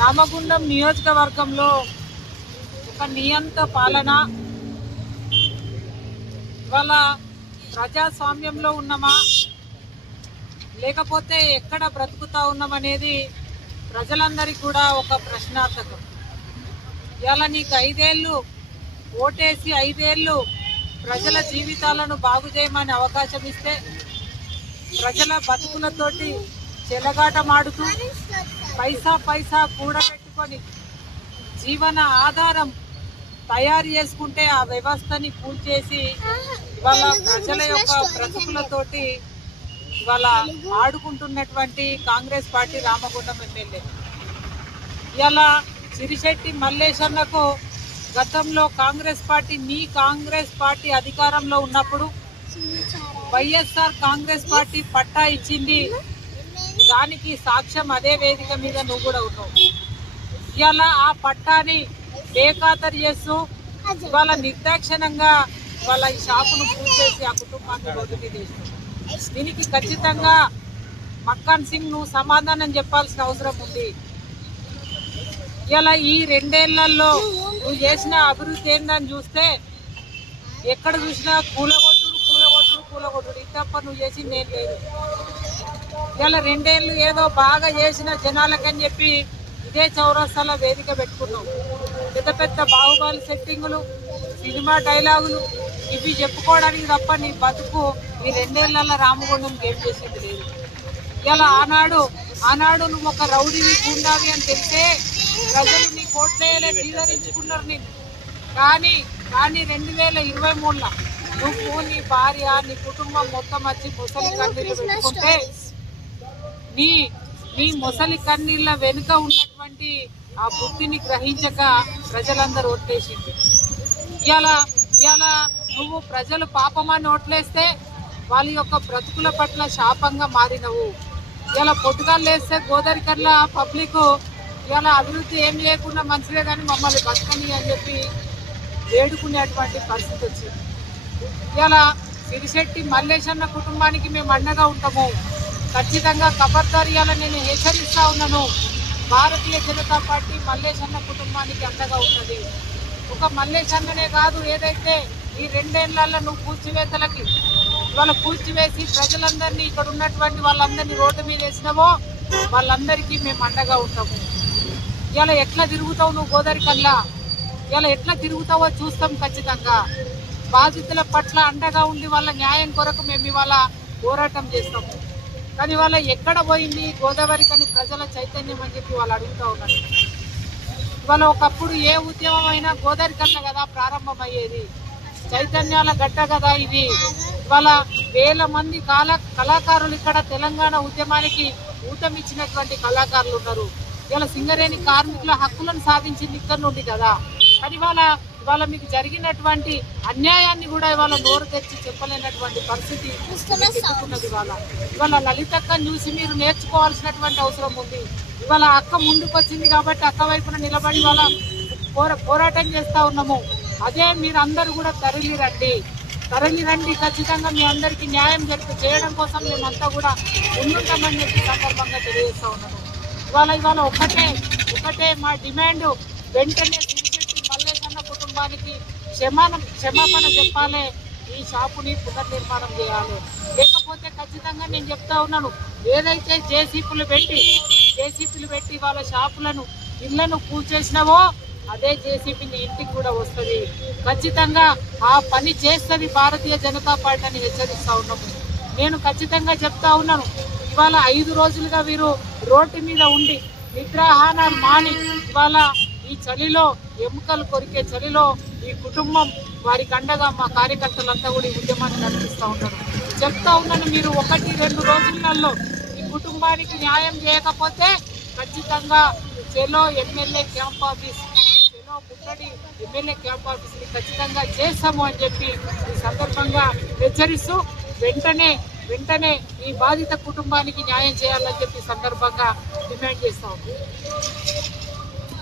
రామగుండం నియోజకవర్గంలో ఒక నియంత పాలన. ఇవాళ ప్రజాస్వామ్యంలో ఉన్నామా? లేకపోతే ఎక్కడ బ్రతుకుతా ఉన్నామనేది ప్రజలందరికీ కూడా ఒక ప్రశ్నార్థకం. ఇవాళ నీకు ఐదేళ్ళు ఓటేసి ఐదేళ్ళు ప్రజల జీవితాలను బాగు చేయమని అవకాశం ఇస్తే ప్రజల బతుకులతోటి చెలగాటమాడుతూ పైసా పైసా కూడబెట్టుకొని జీవన ఆధారం తయారు చేసుకుంటే ఆ వ్యవస్థని కూల్చేసి ఇవాళ ప్రజల యొక్క బ్రతుకులతోటి ఇవాళ ఆడుకుంటున్నటువంటి కాంగ్రెస్ పార్టీ రామగుండం ఎమ్మెల్యే. ఇవాళ సిరిశెట్టి మల్లేశన్నకు గతంలో కాంగ్రెస్ పార్టీ మీ కాంగ్రెస్ పార్టీ అధికారంలో ఉన్నప్పుడు వైఎస్ఆర్ కాంగ్రెస్ పార్టీ పట్టా ఇచ్చింది. దానికి సాక్ష్యం అదే వేదిక మీద నువ్వు కూడా ఉన్నావు. ఇవాళ ఆ పట్టాని బేఖాతరు చేస్తూ ఇవాళ నిర్దాక్షిణంగా వాళ్ళ ఈ షాపును పూర్చేసి ఆ కుటుంబాన్ని రోడ్డు మీద దీనికి ఖచ్చితంగా మక్కాన్ సింగ్ నువ్వు సమాధానం చెప్పాల్సిన అవసరం ఉంది. ఇలా ఈ రెండేళ్ళలో నువ్వు చేసిన అభివృద్ధి ఏందని చూస్తే ఎక్కడ చూసినా కూలగొట్టుడు కూలగొట్టుడు కూలగొట్టుడు. ఇది తప్ప నువ్వు చేసింది ఏం లేదు. ఇలా రెండేళ్ళు ఏదో బాగా చేసిన జనాలకని చెప్పి ఇదే చౌరస్తాలో వేదిక పెట్టుకున్నావు పెద్ద పెద్ద బాహుబలి సెట్టింగులు సినిమా డైలాగులు ఇవి చెప్పుకోవడానికి తప్ప నీ బతుకు ఈ రెండేళ్ళలో రామగుండం గేమ్ చేసేది లేదు. ఇలా ఆనాడు ఆనాడు నువ్వు ఒక రౌడీవి గుండావి అని తెలిస్తే ప్రజలు నీ కోట్లేయలే తీదరించుకున్నారు నేను కానీ కానీ రెండు వేల ఇరవై మూడులో నువ్వు నీ భార్య నీ కుటుంబం మొత్తం వచ్చి ముసలి కన్నీళ్ళు పెట్టుకుంటే నీ నీ ముసలి కన్నీళ్ళ వెనుక ఉన్నటువంటి ఆ బుద్ధిని గ్రహించక ప్రజలందరూ ఓట్లేసింది ఇవాళ ఇవాళ నువ్వు ప్రజలు పాపమాన్ని ఓట్లేస్తే వాళ్ళ యొక్క బ్రతుకుల పట్ల శాపంగా మారినవు. ఇలా పొద్దుగాలు వేస్తే గోదావరి కట్ల పబ్లిక్ ఇలా అభివృద్ధి ఏం లేకుండా మంచిదే కానీ మమ్మల్ని బతకని అని చెప్పి వేడుకునేటువంటి పరిస్థితి వచ్చింది. ఇలా సిరిశెట్టి మల్లేశన్న కుటుంబానికి మేము అండగా ఉంటాము. ఖచ్చితంగా ఖబర్దార్ నేను హెచ్చరిస్తా ఉన్నాను. భారతీయ జనతా పార్టీ మల్లేశన్న కుటుంబానికి అండగా ఉంటుంది. ఒక మల్లేశన్ననే కాదు ఏదైతే ఈ రెండేళ్ళలో నువ్వు కూర్చివేతలకి ఇవాళ కూర్చివేసి ప్రజలందరినీ ఇక్కడ ఉన్నటువంటి వాళ్ళందరినీ రోడ్డు మీద వేసినావో వాళ్ళందరికీ మేము అండగా ఉంటాము. ఇలా ఎట్లా తిరుగుతావు నువ్వు గోదావరి కల్లా? ఇలా ఎట్లా తిరుగుతావో చూస్తాం ఖచ్చితంగా. బాధితుల పట్ల అండగా ఉండి వాళ్ళ న్యాయం కొరకు మేము ఇవాళ పోరాటం చేస్తాము. కానీ వాళ్ళ ఎక్కడ పోయింది? గోదావరి కానీ ప్రజల చైతన్యం అని చెప్పి వాళ్ళు అడుగుతా ఉన్నారు. ఇవాళ ఒకప్పుడు ఏ ఉద్యమం అయినా గోదావరి కన్నా కదా ప్రారంభమయ్యేది. చైతన్యాల గడ్డ కదా ఇది. ఇవాళ వేల మంది కాల కళాకారులు ఇక్కడ తెలంగాణ ఉద్యమానికి ఊతమిచ్చినటువంటి కళాకారులు ఉన్నారు. ఇవాళ సింగరేణి కార్మికుల హక్కులను సాధించింది ఇక్కడ నుండి కదా. కానీ వాళ్ళ ఇవాళ మీకు జరిగినటువంటి అన్యాయాన్ని కూడా ఇవాళ నోరు తెచ్చి చెప్పలేనటువంటి పరిస్థితి ఎదుర్కొన్నది ఇవాళ. ఇవాళ లలితక్కని చూసి మీరు నేర్చుకోవాల్సినటువంటి అవసరం ఉంది. ఇవాళ అక్క ముందుకు వచ్చింది కాబట్టి అక్క వైపున నిలబడి ఇవాళ పోరా పోరాటం చేస్తా ఉన్నాము. అదే మీరు అందరూ కూడా తరలి రండి. తరలి రండి. ఖచ్చితంగా మీ అందరికీ న్యాయం జరిపి చేయడం కోసం మేమంతా కూడా ముందుంటామని చెప్పి సందర్భంగా తెలియజేస్తా ఉన్నాము. ఇవాళ ఇవాళ ఒకటే ఒకటే మా డిమాండ్. వెంటనే కుటుంబానికి క్షమాన క్షమాపణ చెప్పాలి. ఈ షాపుని పునర్నిర్మాణం చేయాలి. లేకపోతే ఖచ్చితంగా నేను చెప్తా ఉన్నాను. ఏదైతే జేసీపీలు పెట్టి జేసీపీలు పెట్టి వాళ్ళ షాపులను ఇళ్ళను కూల్చేసినావో అదే జేసీపీ నీ ఇంటికి కూడా వస్తుంది. ఖచ్చితంగా ఆ పని చేస్తుంది భారతీయ జనతా పార్టీ అని హెచ్చరిస్తా ఉన్నాము. నేను ఖచ్చితంగా చెప్తా ఉన్నాను. ఇవాళ ఐదు రోజులుగా వీరు రోడ్డు మీద ఉండి నిద్రాహానాలు మాని ఇవాళ ఈ చలిలో ఎముకలు కొరికే చలిలో ఈ కుటుంబం వారికి అండగా మా కార్యకర్తలంతా కూడా ఈ ఉద్యమాన్ని నడిపిస్తూ ఉన్నారు. చెప్తా ఉన్నాను మీరు ఒకటి రెండు రోజులలో ఈ కుటుంబానికి న్యాయం చేయకపోతే ఖచ్చితంగా చెలో ఎమ్మెల్యే క్యాంప్ ఆఫీస్ చెలో పుట్టడి ఎమ్మెల్యే క్యాంప్ ఆఫీస్ని ఖచ్చితంగా చేస్తాము అని చెప్పి ఈ సందర్భంగా హెచ్చరిస్తూ వెంటనే వెంటనే ఈ బాధిత కుటుంబానికి న్యాయం చేయాలని చెప్పి సందర్భంగా డిమాండ్ చేస్తా